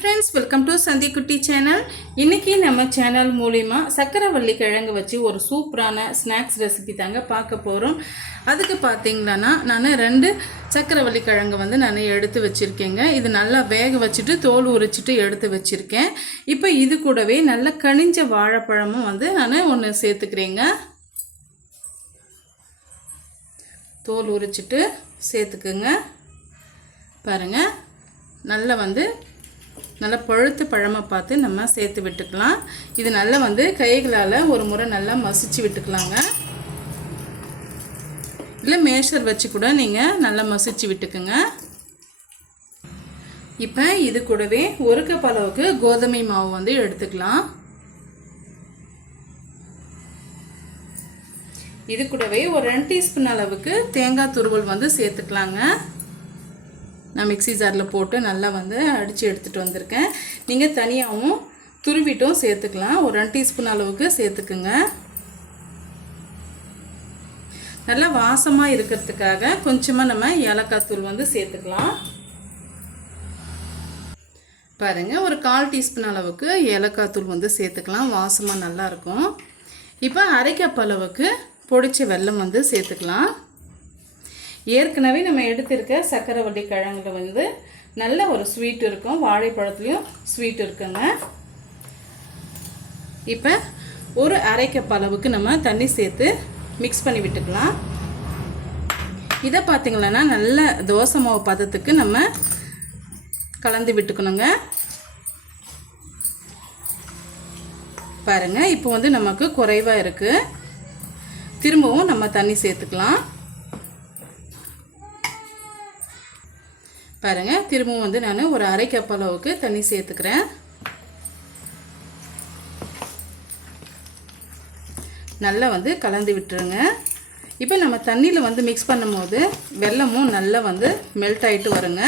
Friends welcome to Santhikutty channel இன்றைக்கி நம்ம channel மூலிமா சக்கரவள்ளி கிழங்கு வச்சு ஒரு சூப்பரான ஸ்நாக்ஸ் ரெசிபி தாங்க பார்க்க போகிறோம் அதுக்கு பார்த்தீங்கன்னா நான் ரெண்டு சக்கரவள்ளி கிழங்கு வந்து நான் எடுத்து வச்சுருக்கேங்க. இது நல்லா வேக வச்சுட்டு தோல் உரிச்சிட்டு எடுத்து வச்சுருக்கேன். இப்போ இது கூடவே நல்ல கனிஞ்ச வாழைப்பழமும் வந்து நான் ஒன்று சேர்த்துக்கிறேங்க. தோல் உரிச்சிட்டு சேர்த்துக்குங்க. பாருங்கள் நல்லா வந்து நல்லா பழுத்த பழமாக பார்த்து நம்ம சேர்த்து விட்டுக்கலாம். இது நல்லா வந்து கைகளால் ஒரு முறை நல்லா மசிச்சு விட்டுக்கலாங்க. இல்லை மேஷர் வச்சு கூட நீங்கள் நல்லா மசிச்சு விட்டுக்குங்க. இப்போ இது கூடவே ஒரு கப் அளவுக்கு கோதுமை மாவு வந்து எடுத்துக்கலாம். இது கூடவே ஒரு ரெண்டு டீஸ்பூன் அளவுக்கு தேங்காய் துருவல் வந்து சேர்த்துக்கலாங்க. நான் மிக்ஸி ஜாரில் போட்டு நல்லா வந்து அடித்து எடுத்துகிட்டு வந்திருக்கேன். நீங்கள் தனியாகவும் துருவிட்டும் சேர்த்துக்கலாம். ஒரு ரெண்டு டீஸ்பூன் அளவுக்கு சேர்த்துக்குங்க. நல்லா வாசமாக இருக்கிறதுக்காக கொஞ்சமாக நம்ம ஏலக்காய் தூள் வந்து சேர்த்துக்கலாம். பாருங்கள் ஒரு கால் டீஸ்பூன் அளவுக்கு ஏலக்காய் தூள் வந்து சேர்த்துக்கலாம். வாசமாக நல்லாயிருக்கும் இப்போ அரைக்கப்பளவுக்கு அளவுக்கு பொடிச்ச வெல்லம் வந்து சேர்த்துக்கலாம். ஏற்கனவே நம்ம எடுத்திருக்க சக்கரவள்ளி கிழங்குல வந்து நல்ல ஒரு ஸ்வீட் இருக்கும். வாழைப்பழத்துலேயும் ஸ்வீட் இருக்குங்க. இப்போ ஒரு அரை கப் அளவுக்கு நம்ம தண்ணி சேர்த்து மிக்ஸ் பண்ணி விட்டுக்கலாம். இதை பார்த்தீங்களன்னா நல்ல தோசை மாவு பதத்துக்கு நம்ம கலந்து விட்டுக்கணுங்க. பாருங்கள் இப்போ வந்து நமக்கு குறைவாக இருக்குது திரும்பவும் நம்ம தண்ணி சேர்த்துக்கலாம். பாருங்க திரும்பவும் வந்து நான் ஒரு அரை கப் அளவுக்கு தண்ணி சேர்த்துக்கிறேன். நல்லா வந்து கலந்து விட்டுருங்க. இப்போ நம்ம தண்ணியில் வந்து மிக்ஸ் பண்ணும்போது வெல்லமும் நல்லா வந்து மெல்ட் ஆகிட்டு வருங்க.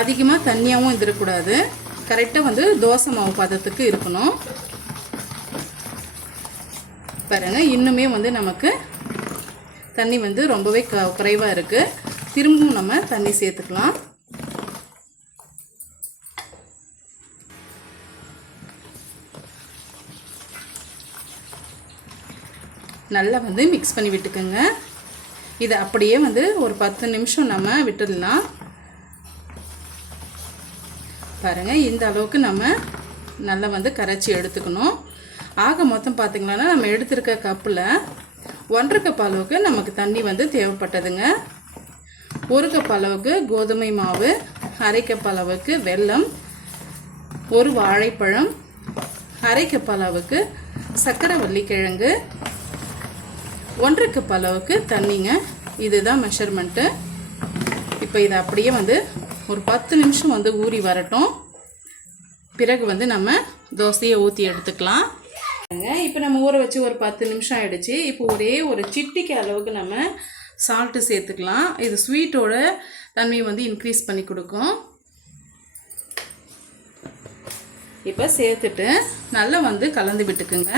அதிகமாக தண்ணியாகவும் இருந்துடக்கூடாது. கரெக்டாக வந்து தோசை மாவு பதத்துக்கு இருக்கணும். பாருங்கள் இன்னுமே வந்து நமக்கு தண்ணி வந்து ரொம்பவே க குறைவாக இருக்குது திரும்பவும் நம்ம தண்ணி சேர்த்துக்கலாம். நல்லா வந்து மிக்ஸ் பண்ணி விட்டுக்கோங்க. இதை அப்படியே வந்து ஒரு பத்து நிமிஷம் நம்ம விட்டுடலாம். பாருங்கள் இந்த அளவுக்கு நம்ம நல்லா வந்து கரைச்சி எடுத்துக்கணும். ஆக மொத்தம் பார்த்திங்கன்னா நம்ம எடுத்திருக்க கப்பில் ஒன்றரை கப் அளவுக்கு நமக்கு தண்ணி வந்து தேவைப்பட்டதுங்க. ஒரு கப் அளவுக்கு கோதுமை மாவு அரை கப் அளவுக்கு வெல்லம் ஒரு வாழைப்பழம் அரை கப் அளவுக்கு சக்கரவள்ளி வள்ளிக்கிழங்கு ஒன்றரை கப் அளவுக்கு தண்ணிங்க. இதுதான் மெஷர்மெண்ட்டு இப்போ இதை அப்படியே வந்து ஒரு பத்து நிமிஷம் வந்து ஊறி வரட்டும். பிறகு வந்து நம்ம தோசையை ஊற்றி எடுத்துக்கலாம். இப்போ நம்ம ஊற வச்சு ஒரு பத்து நிமிஷம் ஆகிடுச்சு இப்போ ஒரே ஒரு சிட்டிக்கு அளவுக்கு நம்ம சால்ட்டு சேர்த்துக்கலாம். இது ஸ்வீட்டோட தன்மையை வந்து இன்க்ரீஸ் பண்ணி கொடுக்கும். இப்போ சேர்த்துட்டு நல்லா வந்து கலந்து விட்டுக்குங்க.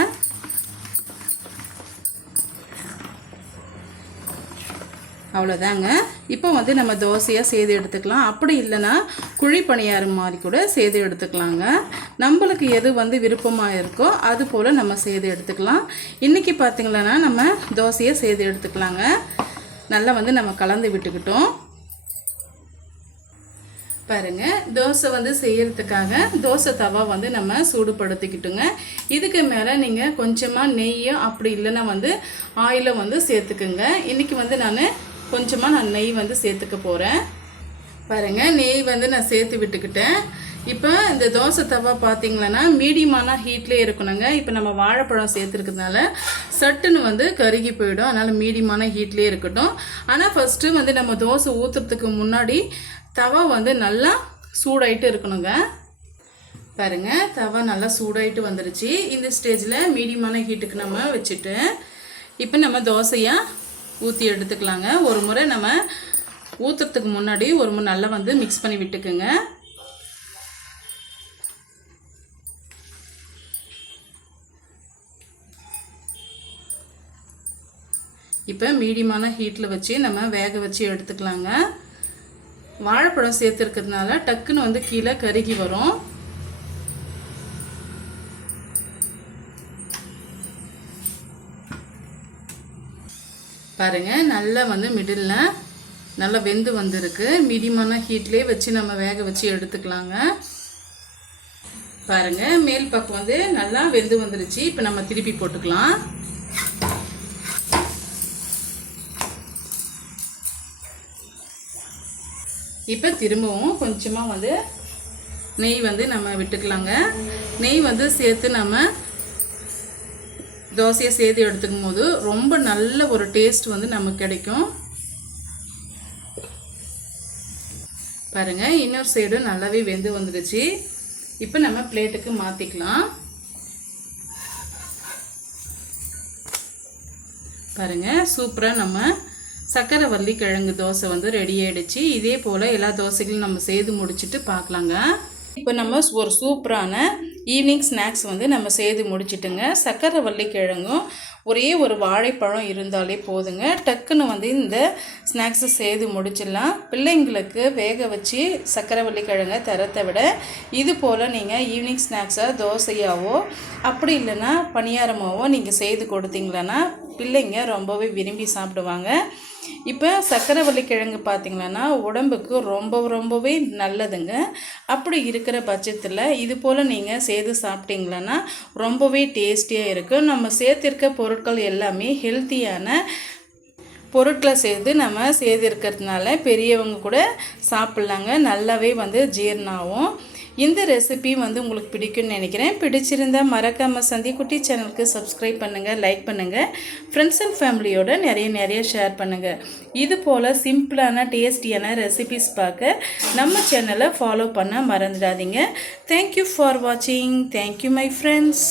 அவ்வளோதாங்க இப்போ வந்து நம்ம தோசையாக செய்து எடுத்துக்கலாம். அப்படி இல்லைன்னா குழி பணியாரம் மாதிரி கூட செய்து எடுத்துக்கலாங்க. நம்மளுக்கு எது வந்து விருப்பமாக இருக்கோ அது போல் நம்ம செய்து எடுத்துக்கலாம். இன்றைக்கி பார்த்திங்களன்னா நம்ம தோசையை செய்து எடுத்துக்கலாங்க. நல்லா வந்து நம்ம கலந்து விட்டுக்கிட்டோம். பாருங்கள் தோசை வந்து செய்கிறதுக்காக தோசை தவா வந்து நம்ம சூடுபடுத்திக்கிட்டுங்க. இதுக்கு மேலே நீங்கள் கொஞ்சமாக நெய்யோ அப்படி இல்லைன்னா வந்து ஆயிலை வந்து சேர்த்துக்குங்க. இன்றைக்கி வந்து நான் கொஞ்சமாக நான் நெய் வந்து சேர்த்துக்க போகிறேன் பாருங்கள் நெய் வந்து நான் சேர்த்து விட்டுக்கிட்டேன். இப்போ இந்த தோசை தவா பார்த்தீங்களன்னா மீடியமான ஹீட்லேயே இருக்கணுங்க. இப்போ நம்ம வாழைப்பழம் சேர்த்துருக்கிறதுனால சட்டுன்னு வந்து கருகி போயிடும். அதனால் மீடியமான ஹீட்லேயே இருக்கட்டும். ஆனால் ஃபஸ்ட்டு வந்து நம்ம தோசை ஊற்றுறதுக்கு முன்னாடி தவா வந்து நல்லா சூடாயிட்டு இருக்கணுங்க. பாருங்க தவா நல்லா சூடாயிட்டு வந்துருச்சு. இந்த ஸ்டேஜில் மீடியமான ஹீட்டுக்கு நம்ம வச்சுட்டு இப்போ நம்ம தோசையாக ஊற்றி எடுத்துக்கலாங்க. ஒரு முறை நம்ம ஊற்றுறதுக்கு முன்னாடி ஒரு நல்லா வந்து மிக்ஸ் பண்ணி விட்டுக்குங்க. இப்போ மீடியமான ஹீட்டில் வச்சு நம்ம வேக வச்சு எடுத்துக்கலாங்க. வாழைப்பழம் சேர்த்துருக்கிறதுனால டக்குன்னு வந்து கீழே கருகி வரும். பாருங்கள் நல்லா வந்து மிடில் நல்லா வெந்து வந்திருக்கு. மீடியமான ஹீட்லேயே வச்சு நம்ம வேக வச்சு எடுத்துக்கலாங்க. பாருங்க மேல் பக்கம் வந்து நல்லா வெந்து வந்துருச்சு. இப்போ நம்ம திருப்பி போட்டுக்கலாம். இப்போ திரும்பவும் கொஞ்சமாக வந்து நெய் வந்து நம்ம விட்டுக்கலாங்க. நெய் வந்து சேர்த்து நம்ம தோசையை சேர்த்து எடுத்துக்கும் போது ரொம்ப நல்ல ஒரு டேஸ்ட் வந்து நமக்கு கிடைக்கும். பாருங்க இன்னொரு சைடும் நல்லாவே வெந்து வந்துடுச்சு. இப்போ நம்ம பிளேட்டுக்கு மாற்றிக்கலாம் பாருங்க சூப்பராக நம்ம சக்கரை வள்ளி கிழங்கு தோசை வந்து ரெடி ஆகிடுச்சு இதே போல் எல்லா தோசைகளும் நம்ம செய்து முடிச்சுட்டு பார்க்கலாங்க. இப்போ நம்ம ஒரு சூப்பரான ஈவினிங் ஸ்நாக்ஸ் வந்து நம்ம செய்து முடிச்சிட்டுங்க. சக்கரவள்ளி கிழங்கும் ஒரே ஒரு வாழைப்பழம் இருந்தாலே போதுங்க. டக்குன்னு வந்து இந்த ஸ்நாக்ஸை செய்து முடிச்சிடலாம். பிள்ளைங்களுக்கு வேக வச்சு சர்க்கரை கிழங்கை தரத்தை விட இது போல் நீங்கள் ஈவினிங் ஸ்நாக்ஸை தோசையாவோ அப்படி இல்லைன்னா பணியாரமாவோ நீங்கள் செய்து கொடுத்தீங்களன்னா பிள்ளைங்க ரொம்பவே விரும்பி சாப்பிடுவாங்க. இப்போ சக்கரவள்ளி கிழங்கு பார்த்திங்கன்னா உடம்புக்கு ரொம்ப ரொம்பவே நல்லதுங்க. அப்படி இருக்கிற பட்சத்தில் இது போல் நீங்கள் சேர்த்து சாப்பிட்டீங்களன்னா ரொம்பவே டேஸ்டியாக இருக்கும் நம்ம சேர்த்திருக்க பொருட்கள் எல்லாமே ஹெல்த்தியான பொருட்களை சேர்த்து நம்ம செய்திருக்கிறதுனால பெரியவங்க கூட சாப்பிட்லாங்க. நல்லாவே வந்து ஜீர்ணாகும் இந்த ரெசிபி வந்து உங்களுக்கு பிடிக்கும்னு நினைக்கிறேன். பிடிச்சிருந்தா மறக்காமல் சந்திக்குட்டி சேனலுக்கு சப்ஸ்கிரைப் பண்ணுங்கள் லைக் பண்ணுங்கள் ஃப்ரெண்ட்ஸ் அண்ட் ஃபேமிலியோட நிறைய நிறைய ஷேர் பண்ணுங்கள் இது போல் சிம்பிளான டேஸ்டியான ரெசிபிஸ் பார்க்க நம்ம சேனலை ஃபாலோ பண்ண மறந்துடாதீங்க. தேங்க்யூ ஃபார் வாட்சிங் தேங்க்யூ மை ஃப்ரெண்ட்ஸ்